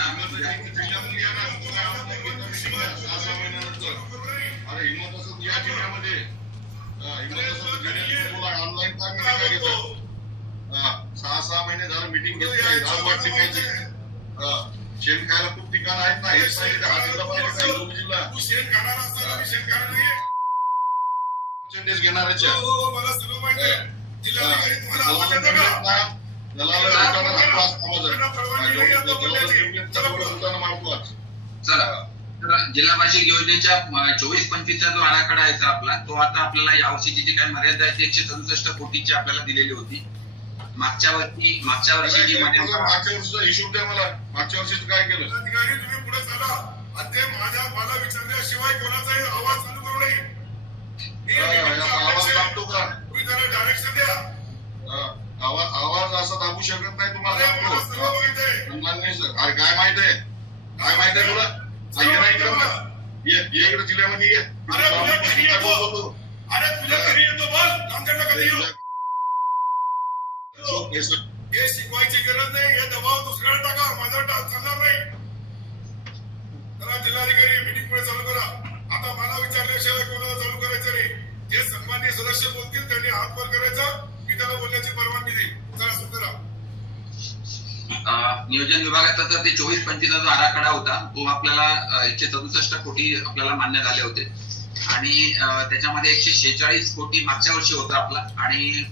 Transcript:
हिमत आहे या जिल्ह्यामध्ये या ना. तुम्ही आम्हाला घेता मिटिंग शेण खायला खूप ठिकाण आहेत ना हेच पाहिजे का? हा जिल्हा पाहिजे का हिंगोली जिल्हा. तू शेण खाणार असताना मी शेण खाणार नाहीये. पर्सेंटेज घेणाऱ्याच्या हो, हो. हा, जिल्हा वार्षिक योजनेच्या चोवीस पंचवीसचा जो आराखडा आहे आपला तो आता आपल्याला यावर्षीची जी काही मर्यादा आहे ती एकशे सदुसष्ट कोटीची आपल्याला दिलेली होती. मागच्या वर्षी मागच्या वर्षी जी मागच्या वर्षीचा हिशोब द्या मला. मागच्या वर्षीचं काय केलं? जिल्हाधिकारी तुम्ही पुढे चला. आणि ते माझ्या मला विचारल्याशिवाय कोणाचाही आवाज चालू करू नये. हा, आवाज लागतो का? तुम्ही त्याला डायरेक्शन द्या. आवाज आवाज असा दाबू शकत नाही तुम्हाला. नाही सर. अरे काय माहीत आहे? काय माहीत आहे तुला? ये इकडं. जिल्ह्यामध्ये ये. अरे तुझ्या घरी येतो. बोलतो अरे तुझ्या घरी येतो बोल आमच्याकडे तू? कधी येऊ? हे सर, हे शिकवायची गरज नाही हे दबाव दुसऱ्याला टाका माझा टा- चालणार नाही जरा जिल्हाधिकारी मीटिंग पुढे चालू करा. आता मला विचारल्याशिवाय कोणाला चालू करायचं नाही जे सन्मान्य सदस्य बोलतील त्यांनी हात वर करायचा. मी त्याला बोलण्याची परवानगी देईन. चला सुरू करा. अं, नियोजन विभागाचा तर ते चोवीस पंचवीसचा जो आराखडा होता तो आपल्याला एकशे सदुसष्ट कोटी आपल्याला मान्य झाले होते. आणि त्याच्यामध्ये एकशे शेहेचाळीस कोटी मागच्या वर्षी होता आपला. आणि